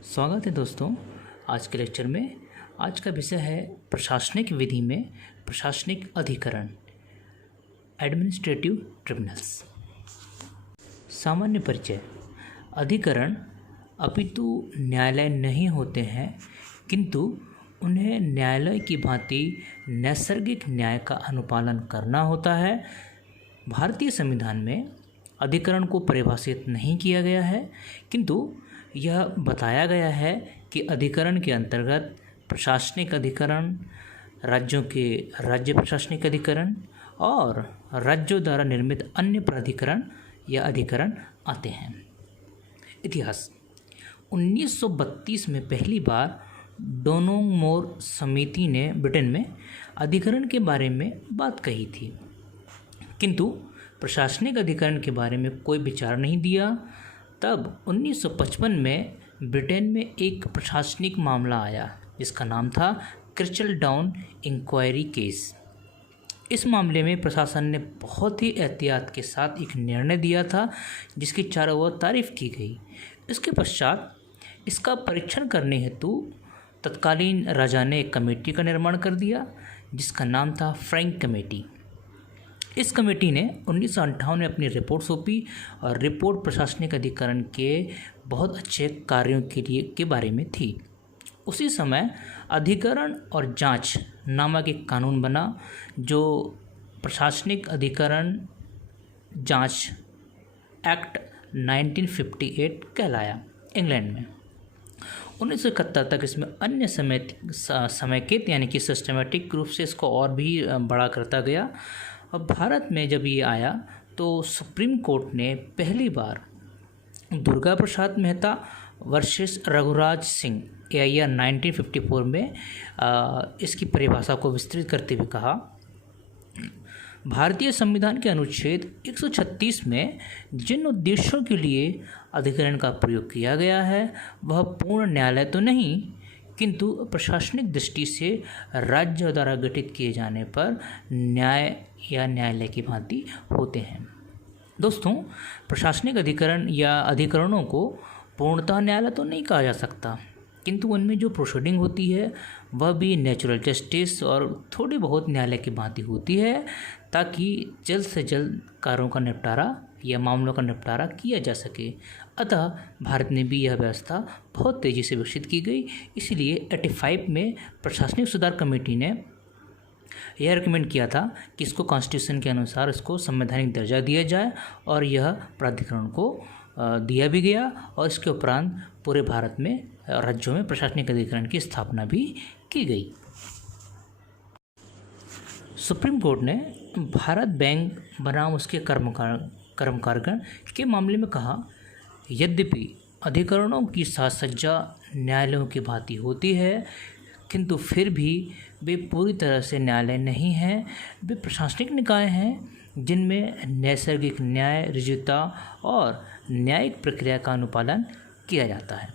स्वागत है दोस्तों। आज के लेक्चर में आज का विषय है प्रशासनिक विधि में प्रशासनिक अधिकरण, एडमिनिस्ट्रेटिव ट्रिब्यूनल्स। सामान्य परिचय। अधिकरण अपितु न्यायालय नहीं होते हैं, किंतु उन्हें न्यायालय की भांति नैसर्गिक न्याय का अनुपालन करना होता है। भारतीय संविधान में अधिकरण को परिभाषित नहीं किया गया है, किंतु यह बताया गया है कि अधिकरण के अंतर्गत प्रशासनिक अधिकरण, राज्यों के राज्य प्रशासनिक अधिकरण और राज्यों द्वारा निर्मित अन्य प्राधिकरण या अधिकरण आते हैं। इतिहास। 1932 में पहली बार डोनोमोर समिति ने ब्रिटेन में अधिकरण के बारे में बात कही थी, किंतु प्रशासनिक अधिकरण के बारे में कोई विचार नहीं दिया। तब 1955 में ब्रिटेन में एक प्रशासनिक मामला आया जिसका नाम था क्रिचल डाउन इंक्वायरी केस। इस मामले में प्रशासन ने बहुत ही एहतियात के साथ एक निर्णय दिया था जिसकी चारों ओर तारीफ की गई। इसके पश्चात इसका परीक्षण करने हेतु तत्कालीन राजा ने एक कमेटी का निर्माण कर दिया जिसका नाम था फ्रैंक कमेटी। इस कमेटी ने 1958 में अपनी रिपोर्ट सौंपी और रिपोर्ट प्रशासनिक अधिकरण के बहुत अच्छे कार्यों के बारे में थी। उसी समय अधिकरण और जांच नामक एक कानून बना जो प्रशासनिक अधिकरण जांच एक्ट 1958 कहलाया। इंग्लैंड में 1971 तक इसमें अन्य समेकित यानी कि सिस्टमेटिक रूप से इसको और भी बड़ा करता गया। अब भारत में जब ये आया तो सुप्रीम कोर्ट ने पहली बार दुर्गा प्रसाद मेहता वर्सेस रघुराज सिंह AIR 1954 में इसकी परिभाषा को विस्तृत करते हुए कहा, भारतीय संविधान के अनुच्छेद 136 में जिन उद्देश्यों के लिए अधिकरण का प्रयोग किया गया है वह पूर्ण न्यायालय तो नहीं, किंतु प्रशासनिक दृष्टि से राज्य द्वारा गठित किए जाने पर न्याय या न्यायालय की भांति होते हैं। दोस्तों, प्रशासनिक अधिकरण या अधिकरणों को पूर्णतः न्यायालय तो नहीं कहा जा सकता, किंतु उनमें जो प्रोसीडिंग होती है वह भी नेचुरल जस्टिस और थोड़ी बहुत न्यायालय की भांति होती है, ताकि जल्द से जल्द कार्यों का निपटारा या मामलों का निपटारा किया जा सके। अतः भारत में भी यह व्यवस्था बहुत तेज़ी से विकसित की गई। इसलिए 85 में प्रशासनिक सुधार कमेटी ने यह रिकमेंड किया था कि इसको कॉन्स्टिट्यूशन के अनुसार इसको संवैधानिक दर्जा दिया जाए, और यह प्राधिकरण को दिया भी गया और इसके उपरांत पूरे भारत में राज्यों में प्रशासनिक अधिकरण की स्थापना भी की गई। सुप्रीम कोर्ट ने भारत बैंक बनाम उसके कर्मकांड के मामले में कहा, यद्यपि अधिकरणों की साज सज्जा न्यायालयों की भांति होती है, किंतु फिर भी वे पूरी तरह से न्यायालय नहीं हैं। वे प्रशासनिक निकाय हैं जिनमें नैसर्गिक न्याय, ऋजुता और न्यायिक प्रक्रिया का अनुपालन किया जाता है।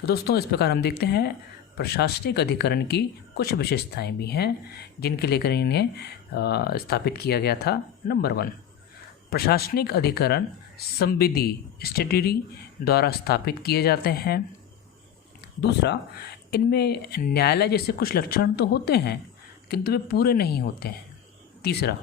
तो दोस्तों, इस प्रकार हम देखते हैं प्रशासनिक अधिकरण की कुछ विशेषताएं भी हैं जिनके लेकर इन्हें स्थापित किया गया था। नंबर 1, प्रशासनिक अधिकरण संविधि स्टैट्यूटरी द्वारा स्थापित किए जाते हैं। दूसरा, इनमें न्यायालय जैसे कुछ लक्षण तो होते हैं किंतु वे पूरे नहीं होते हैं। तीसरा,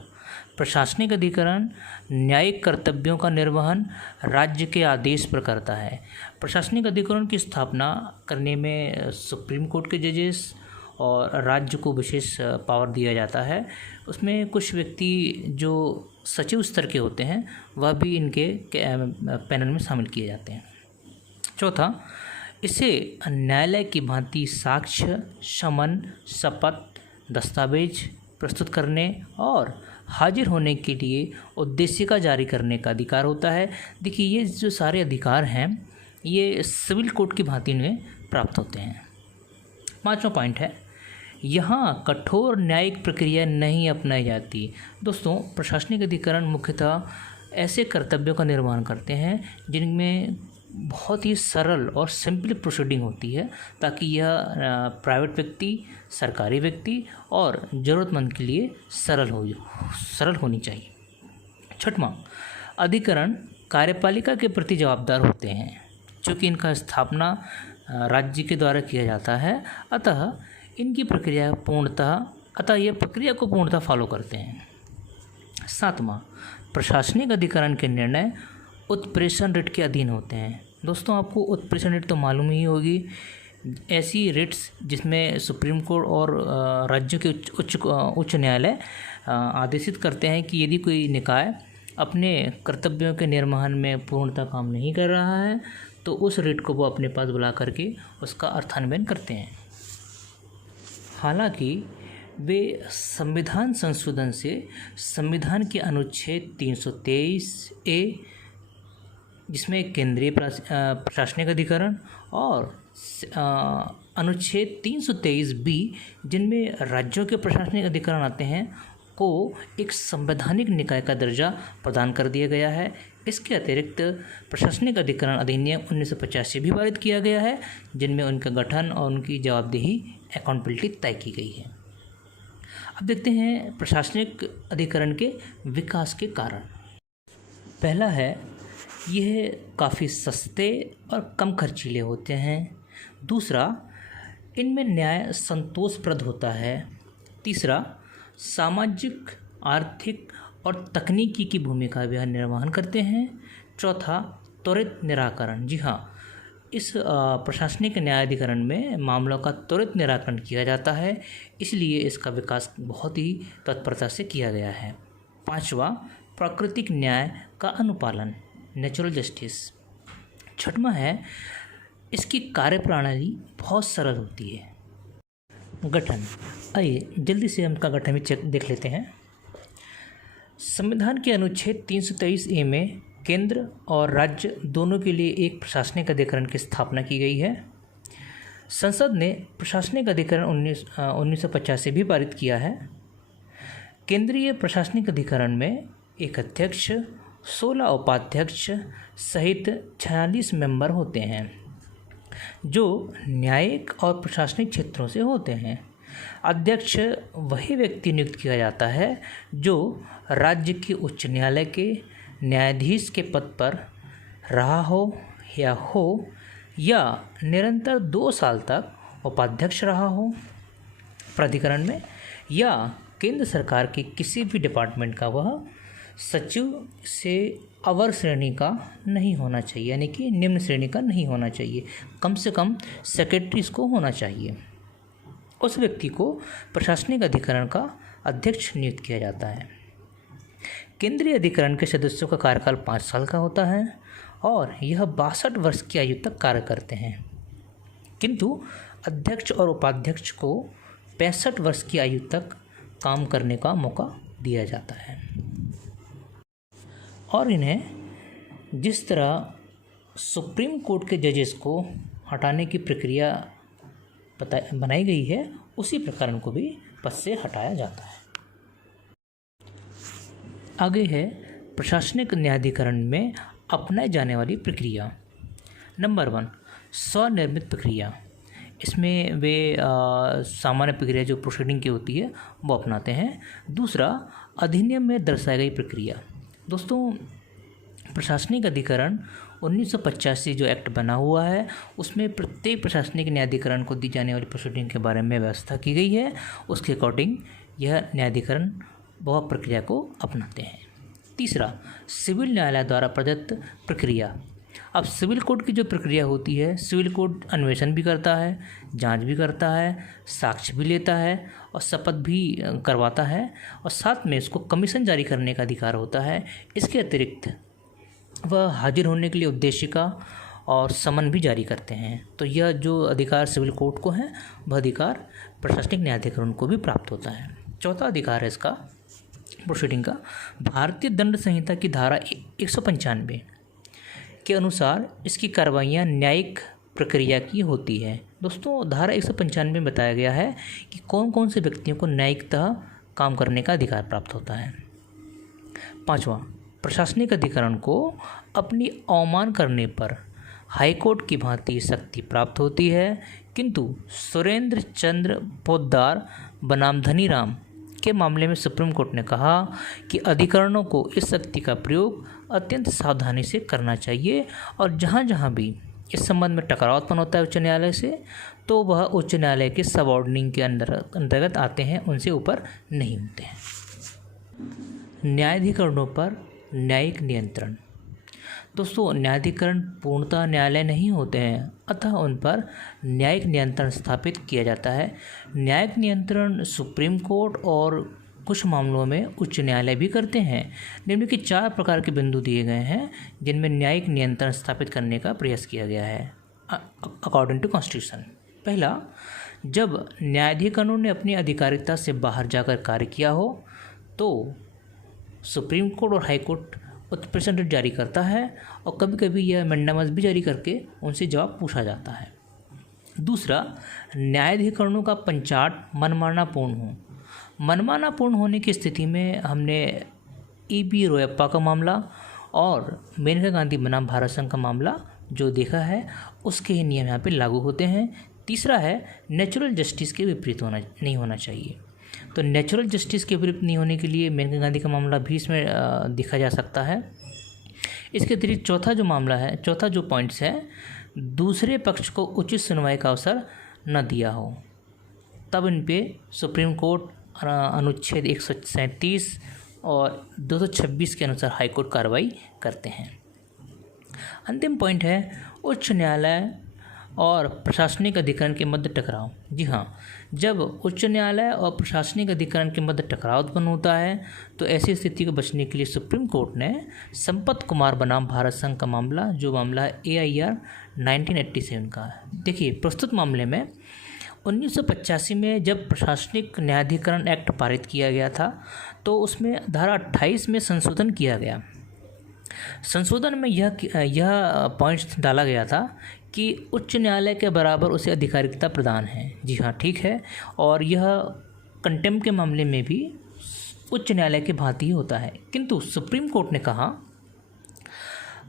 प्रशासनिक अधिकरण न्यायिक कर्तव्यों का निर्वहन राज्य के आदेश पर करता है। प्रशासनिक अधिकरण की स्थापना करने में सुप्रीम कोर्ट के जजेस और राज्य को विशेष पावर दिया जाता है। उसमें कुछ व्यक्ति जो सचिव स्तर के होते हैं वह भी इनके पैनल में शामिल किए जाते हैं। चौथा, इसे न्यायालय की भांति साक्ष्य, समन, शपथ, दस्तावेज प्रस्तुत करने और हाजिर होने के लिए उद्देशिका जारी करने का अधिकार होता है। देखिए, ये जो सारे अधिकार हैं ये सिविल कोर्ट की भांति में प्राप्त होते हैं। 5वां पॉइंट है, यहाँ कठोर न्यायिक प्रक्रिया नहीं अपनाई जाती। दोस्तों, प्रशासनिक अधिकरण मुख्यतः ऐसे कर्तव्यों का निर्वहन करते हैं जिनमें बहुत ही सरल और सिंपल प्रोसीडिंग होती है, ताकि यह प्राइवेट व्यक्ति, सरकारी व्यक्ति और ज़रूरतमंद के लिए सरल होनी चाहिए। 6वां, अधिकरण कार्यपालिका के प्रति जवाबदार होते हैं। चूँकि इनका स्थापना राज्य के द्वारा किया जाता है, अतः इनकी प्रक्रिया ये प्रक्रिया को पूर्णतः फॉलो करते हैं। 7वां, प्रशासनिक अधिकरण के निर्णय उत्प्रेषण रिट के अधीन होते हैं। दोस्तों, आपको उत्प्रेषण रिट तो मालूम ही होगी, ऐसी रिट्स जिसमें सुप्रीम कोर्ट और राज्यों के उच्च न्यायालय आदेशित करते हैं कि यदि कोई निकाय अपने कर्तव्यों के निर्वहन में पूर्णतः काम नहीं कर रहा है तो उस रिट को वो अपने पास बुला करके उसका अर्थान्वयन करते हैं। हालांकि वे संविधान संशोधन से संविधान के अनुच्छेद 323A, जिसमें केंद्रीय प्रशासनिक अधिकरण, और अनुच्छेद 323B, जिनमें राज्यों के प्रशासनिक अधिकरण आते हैं, को एक संवैधानिक निकाय का दर्जा प्रदान कर दिया गया है। इसके अतिरिक्त प्रशासनिक अधिकरण अधिनियम 1985 भी पारित किया गया है, जिनमें उनका गठन और उनकी जवाबदेही अकाउंटेबिलिटी तय की गई है। अब देखते हैं प्रशासनिक अधिकरण के विकास के कारण। पहला है, यह काफ़ी सस्ते और कम खर्चीले होते हैं। दूसरा, इनमें न्याय संतोषप्रद होता है। तीसरा, सामाजिक, आर्थिक और तकनीकी की भूमिका भी निर्वहन करते हैं। चौथा, त्वरित निराकरण। जी हाँ, इस प्रशासनिक न्यायाधिकरण में मामलों का त्वरित निराकरण किया जाता है, इसलिए इसका विकास बहुत ही तत्परता से किया गया है। 5वां, प्राकृतिक न्याय का अनुपालन, नेचुरल जस्टिस। 6वां है, इसकी कार्यप्रणाली बहुत सरल होती है। गठन, आइए जल्दी से हम इसका गठन भी देख लेते हैं। संविधान के अनुच्छेद 323A में केंद्र और राज्य दोनों के लिए एक प्रशासनिक अधिकरण की स्थापना की गई है। संसद ने प्रशासनिक अधिकरण 1950 से भी पारित किया है। केंद्रीय प्रशासनिक अधिकरण में एक अध्यक्ष, 16 उपाध्यक्ष सहित 46 मेंबर होते हैं, जो न्यायिक और प्रशासनिक क्षेत्रों से होते हैं। अध्यक्ष वही व्यक्ति नियुक्त किया जाता है जो राज्य के उच्च न्यायालय के न्यायाधीश के पद पर रहा हो या निरंतर 2 साल तक उपाध्यक्ष रहा हो प्राधिकरण में, या केंद्र सरकार के किसी भी डिपार्टमेंट का वह सचिव से अवर श्रेणी का नहीं होना चाहिए, यानी कि निम्न श्रेणी का नहीं होना चाहिए, कम से कम सेक्रेटरी को होना चाहिए। उस व्यक्ति को प्रशासनिक अधिकरण का अध्यक्ष नियुक्त किया जाता है। केंद्रीय अधिकरण के सदस्यों का कार्यकाल 5 साल का होता है और यह 62 वर्ष की आयु तक कार्य करते हैं, किंतु अध्यक्ष और उपाध्यक्ष को 65 वर्ष की आयु तक काम करने का मौका दिया जाता है। और इन्हें जिस तरह सुप्रीम कोर्ट के जजेस को हटाने की प्रक्रिया बनाई गई है, उसी प्रकार उनको भी पद से हटाया जाता है। आगे है प्रशासनिक न्यायाधिकरण में अपनाई जाने वाली प्रक्रिया। नंबर 1, स्वनिर्मित प्रक्रिया। इसमें वे सामान्य प्रक्रिया जो प्रोसीडिंग की होती है वो अपनाते हैं। दूसरा, अधिनियम में दर्शाई गई प्रक्रिया। दोस्तों, प्रशासनिक अधिकरण 1985 जो एक्ट बना हुआ है उसमें प्रत्येक प्रशासनिक न्यायाधिकरण को दी जाने वाली प्रोसीडिंग के बारे में व्यवस्था की गई है। उसके अकॉर्डिंग यह न्यायाधिकरण वह प्रक्रिया को अपनाते हैं। तीसरा, सिविल न्यायालय द्वारा प्रदत्त प्रक्रिया। अब सिविल कोर्ट की जो प्रक्रिया होती है, सिविल कोर्ट अन्वेषण भी करता है, जांच भी करता है, साक्ष्य भी लेता है और शपथ भी करवाता है, और साथ में इसको कमीशन जारी करने का अधिकार होता है। इसके अतिरिक्त वह हाजिर होने के लिए उद्देशिका और समन भी जारी करते हैं। तो यह जो अधिकार सिविल कोर्ट को है, वह अधिकार प्रशासनिक न्यायाधिकरण को भी प्राप्त होता है। चौथा अधिकार है इसका प्रोसीडिंग का, भारतीय दंड संहिता की धारा 195 के अनुसार इसकी कार्रवाइयाँ न्यायिक प्रक्रिया की होती है। दोस्तों, धारा 195 में बताया गया है कि कौन कौन से व्यक्तियों को न्यायिकतः काम करने का अधिकार प्राप्त होता है। 5वां, प्रशासनिक अधिकरण को अपनी अवमान करने पर हाईकोर्ट की भांति शक्ति प्राप्त होती है, किंतु सुरेंद्र चंद्र पोद्दार बनाम धनीराम के मामले में सुप्रीम कोर्ट ने कहा कि अधिकरणों को इस शक्ति का प्रयोग अत्यंत सावधानी से करना चाहिए और जहाँ जहाँ भी इस संबंध में टकराव उत्पन्न होता है उच्च न्यायालय से, तो वह उच्च न्यायालय के सबऑर्डिनिंग के अंतर्गत आते हैं, उनसे ऊपर नहीं होते हैं। न्यायाधिकरणों पर न्यायिक नियंत्रण। दोस्तों, न्यायाधिकरण पूर्णतः न्यायालय नहीं होते हैं, अतः उन पर न्यायिक नियंत्रण स्थापित किया जाता है। न्यायिक नियंत्रण सुप्रीम कोर्ट और कुछ मामलों में उच्च न्यायालय भी करते हैं। निम्नलिखित 4 प्रकार के बिंदु दिए गए हैं जिनमें न्यायिक नियंत्रण स्थापित करने का प्रयास किया गया है अकॉर्डिंग टू कॉन्स्टिट्यूशन। पहला, जब न्यायाधिकरणों ने अपनी अधिकारिता से बाहर जाकर कार्य किया हो तो सुप्रीम कोर्ट और हाई कोर्ट उत्प्रेषण रिट जारी करता है और कभी कभी यह मैंडेमस भी जारी करके उनसे जवाब पूछा जाता है। दूसरा, न्यायाधिकरणों का पंचाट मनमानापूर्ण हो। मनमानापूर्ण होने की स्थिति में हमने E.B. रोयप्पा का मामला और मेनका गांधी बनाम भारत संघ का मामला जो देखा है, उसके ही नियम यहाँ पे लागू होते हैं। तीसरा है, नेचुरल जस्टिस के विपरीत नहीं होना चाहिए। तो नेचुरल जस्टिस के विपरीत नहीं होने के लिए मेनका गांधी का मामला भी इसमें देखा जा सकता है। इसके अतिरिक्त चौथा जो पॉइंट्स है, दूसरे पक्ष को उचित सुनवाई का अवसर न दिया हो, तब इन पे सुप्रीम कोर्ट अनुच्छेद 137 और 226 के अनुसार हाईकोर्ट कार्रवाई करते हैं। अंतिम पॉइंट है उच्च न्यायालय और प्रशासनिक अधिकरण के मध्य टकराव। जी हाँ, जब उच्च न्यायालय और प्रशासनिक अधिकरण के मध्य टकराव उत्पन्न होता है तो ऐसी स्थिति को बचने के लिए सुप्रीम कोर्ट ने संपत कुमार बनाम भारत संघ का मामला, जो मामला है AIR 1987 का है। देखिए, प्रस्तुत मामले में 1985 में जब प्रशासनिक न्यायाधिकरण एक्ट पारित किया गया था तो उसमें धारा 28 में संशोधन किया गया। संशोधन में यह पॉइंट्स डाला गया था कि उच्च न्यायालय के बराबर उसे अधिकारिता प्रदान है। जी हाँ, ठीक है। और यह कंटेम्प्ट के मामले में भी उच्च न्यायालय के भांति ही होता है। किंतु सुप्रीम कोर्ट ने कहा,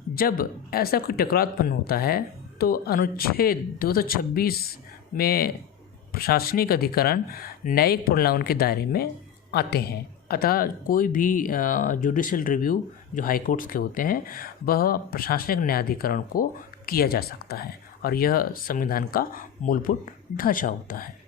जब ऐसा कोई टकराव उत्पन्न होता है तो अनुच्छेद 226 में प्रशासनिक अधिकरण न्यायिक प्रलावन के दायरे में आते हैं, अतः कोई भी जुडिशियल रिव्यू जो हाई कोर्ट्स के होते हैं वह प्रशासनिक न्यायाधिकरण को किया जा सकता है और यह संविधान का मूलभूत ढांचा होता है।